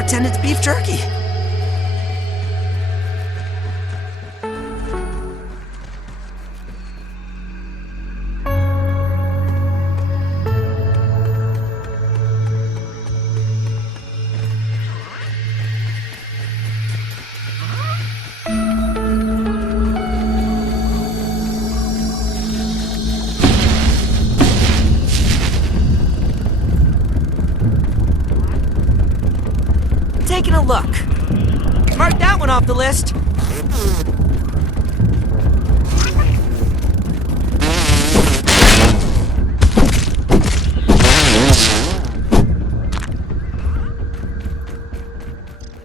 pretend it's beef jerky. Taking a look. Mark that one off the list.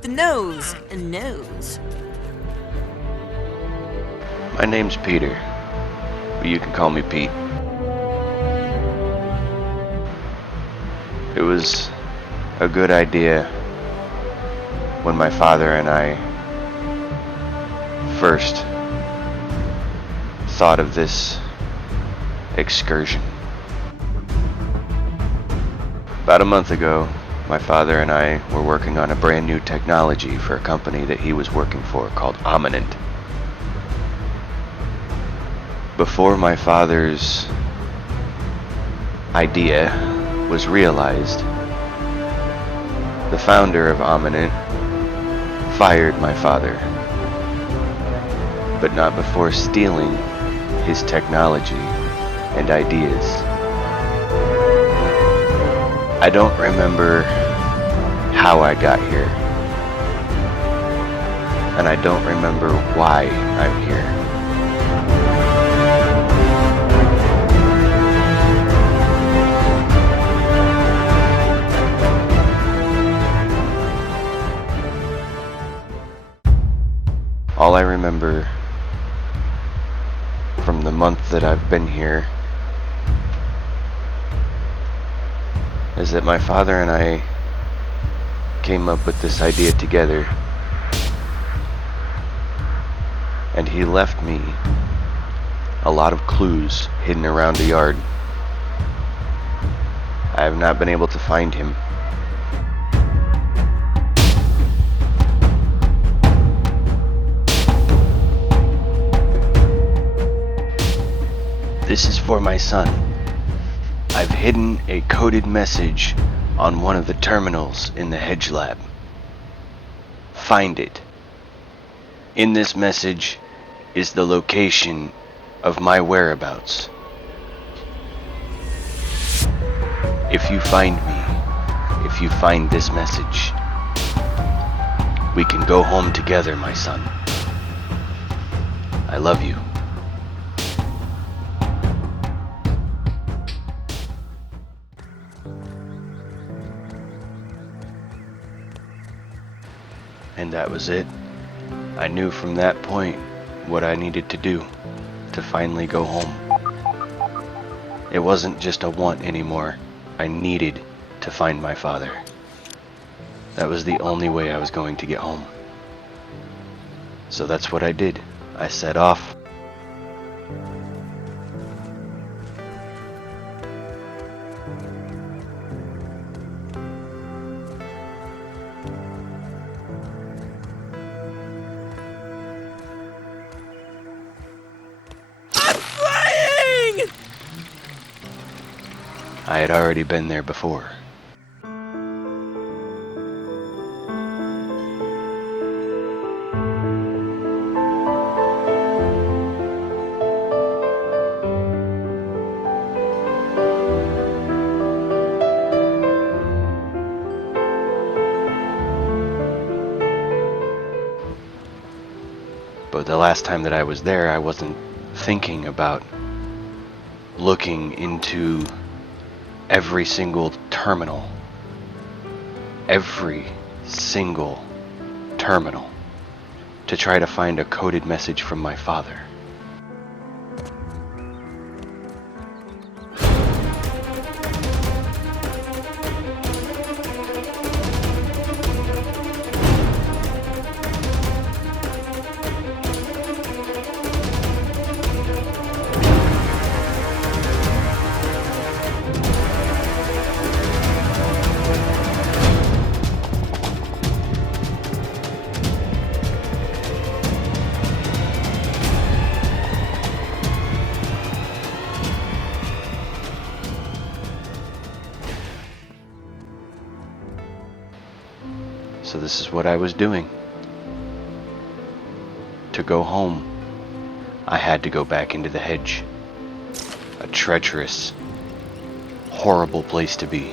The nose. A nose. My name's Peter, but you can call me Pete. It was a good idea when my father and I first thought of this excursion. About a month ago, my father and I were working on a brand new technology for a company that he was working for called Ominent. Before my father's idea was realized, the founder of Ominent fired my father, but not before stealing his technology and ideas. I don't remember how I got here, and I don't remember why I'm here. All I remember from the month that I've been here is that my father and I came up with this idea together, and he left me a lot of clues hidden around the yard. I have not been able to find him. This is for my son. I've hidden a coded message on one of the terminals in the Hedge Lab. Find it. In this message is the location of my whereabouts. If you find me, if you find this message, we can go home together, my son. I love you. And that was it. I knew from that point what I needed to do to finally go home. It wasn't just a want anymore. I needed to find my father. That was the only way I was going to get home. So that's what I did. I set off. I had already been there before. But the last time that I was there, I wasn't thinking about looking into every single terminal. Every single terminal to try to find a coded message from my father. So this is what I was doing. To go home, I had to go back into the hedge. A treacherous, horrible place to be.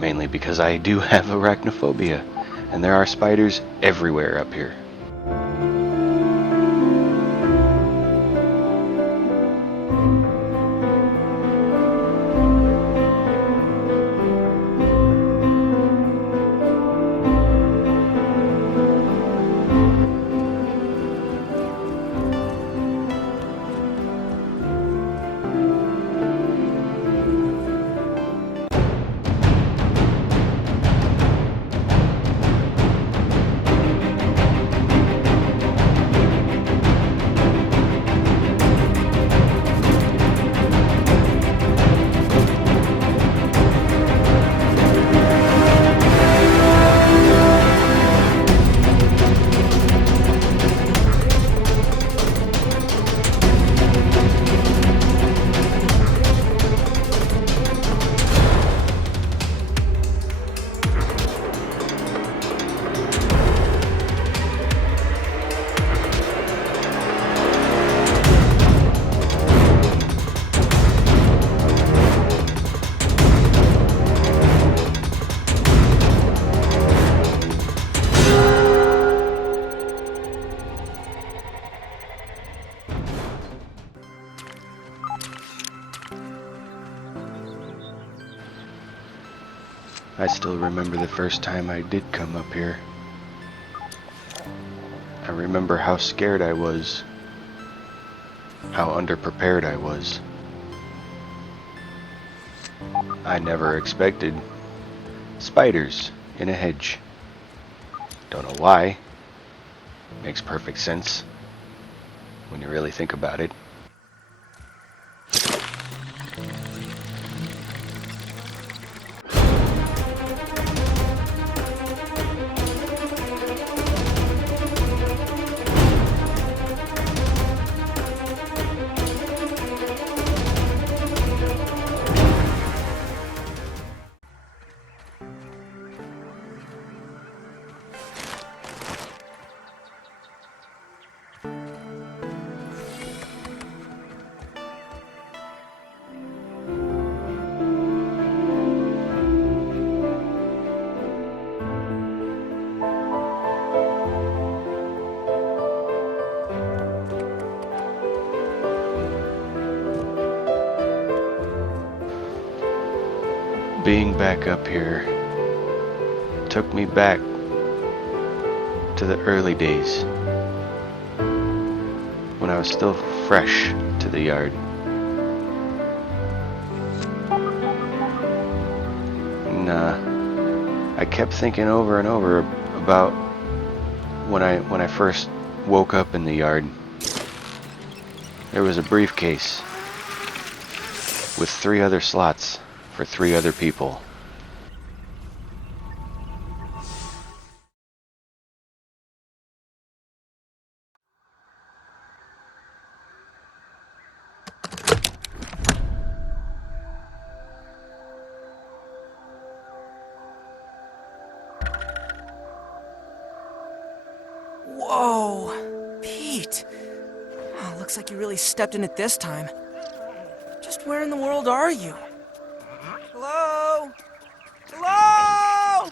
Mainly because I do have arachnophobia, and there are spiders everywhere up here. I still remember the first time I did come up here. I remember how scared I was, how underprepared I was. I never expected spiders in a hedge. Don't know why. Makes perfect sense when you really think about it. Being back up here took me back to the early days when I was still fresh to the yard. And I kept thinking over and over about when I first woke up in the yard. There was a briefcase with 3 other slots for 3 other people. Whoa, Pete. Oh, looks like you really stepped in it this time. Just where in the world are you? Hello? Hello?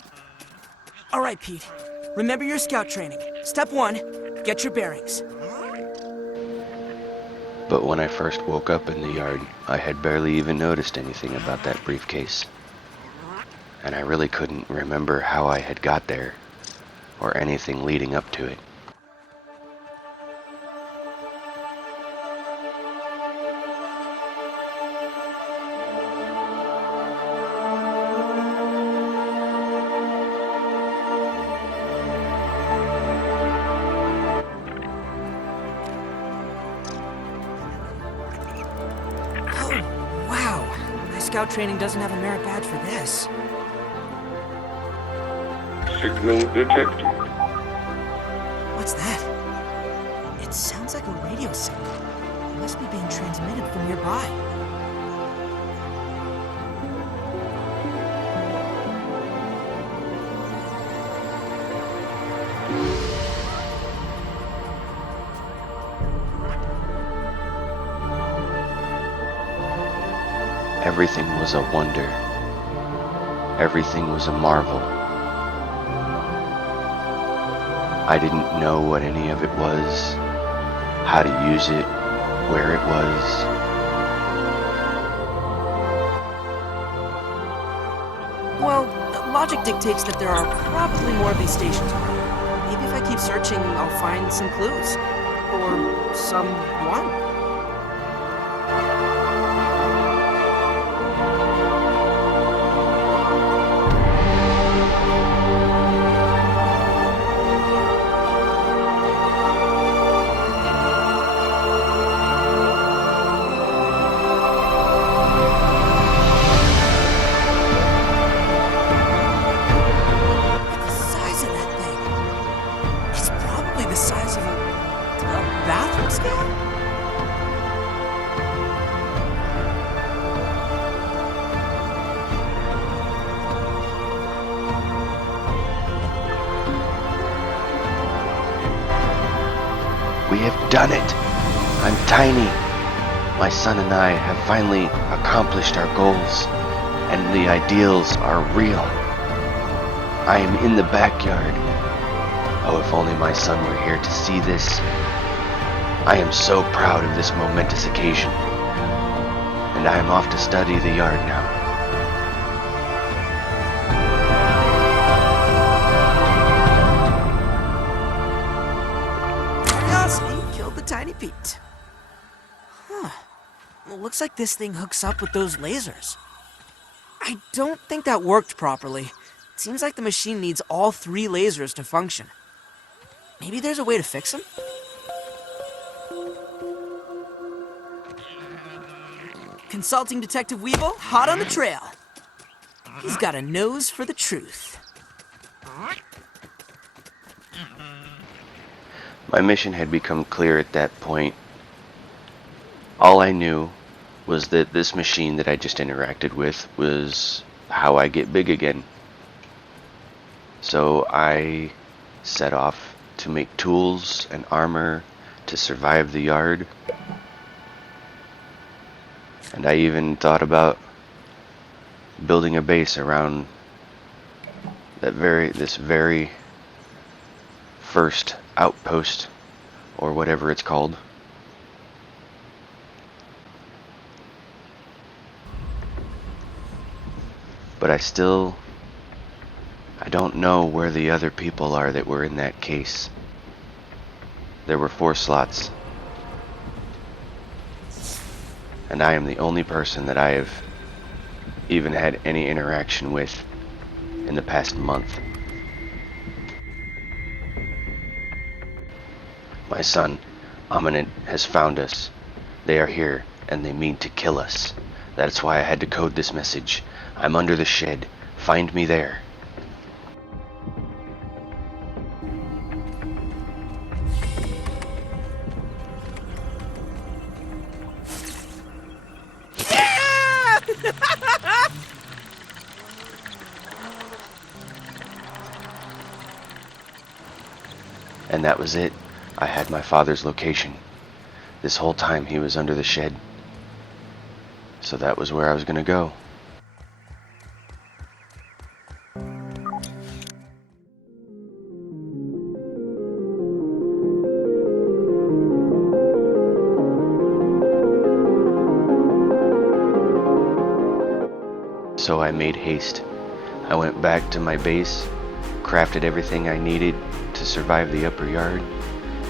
All right, Pete. Remember your scout training. Step 1, get your bearings. But when I first woke up in the yard, I had barely even noticed anything about that briefcase. And I really couldn't remember how I had got there, or anything leading up to it. Scout training doesn't have a merit badge for this. Signal detected. What's that? It sounds like a radio signal. It must be being transmitted from nearby. Everything was a wonder. Everything was a marvel. I didn't know what any of it was, how to use it, where it was. Well, logic dictates that there are probably more of these stations around. Maybe if I keep searching, I'll find some clues. Or someone. Size of a bathroom scale? We have done it! I'm tiny! My son and I have finally accomplished our goals, and the ideals are real. I am in the backyard. Oh, if only my son were here to see this. I am so proud of this momentous occasion. And I am off to study the yard now. Curiosity killed the tiny Pete. Huh. Well, looks like this thing hooks up with those lasers. I don't think that worked properly. It seems like the machine needs all 3 lasers to function. Maybe there's a way to fix them? Consulting Detective Weevil, hot on the trail. He's got a nose for the truth. My mission had become clear at that point. All I knew was that this machine that I just interacted with was how I get big again. So I set off to make tools and armor to survive the yard. And I even thought about building a base around this very first outpost, or whatever it's called. But I don't know where the other people are that were in that case. There were 4 slots. And I am the only person that I have even had any interaction with in the past month. My son, Ominent, has found us. They are here, and they mean to kill us. That's why I had to code this message. I'm under the shed. Find me there. And that was it. I had my father's location. This whole time he was under the shed. So that was where I was gonna go. So I made haste. I went back to my base, crafted everything I needed to survive the upper yard,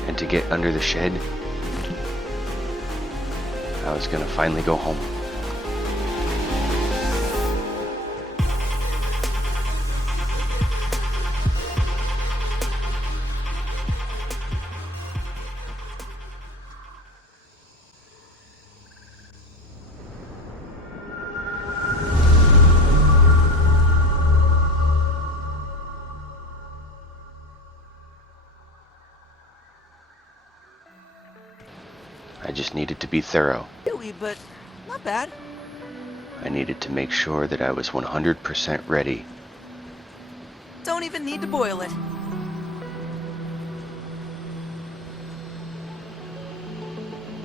and to get under the shed. I was gonna finally go home. I just needed to be thorough. Really, but not bad. I needed to make sure that I was 100% ready. Don't even need to boil it.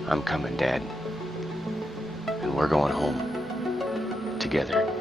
I'm coming, Dad. And we're going home. together.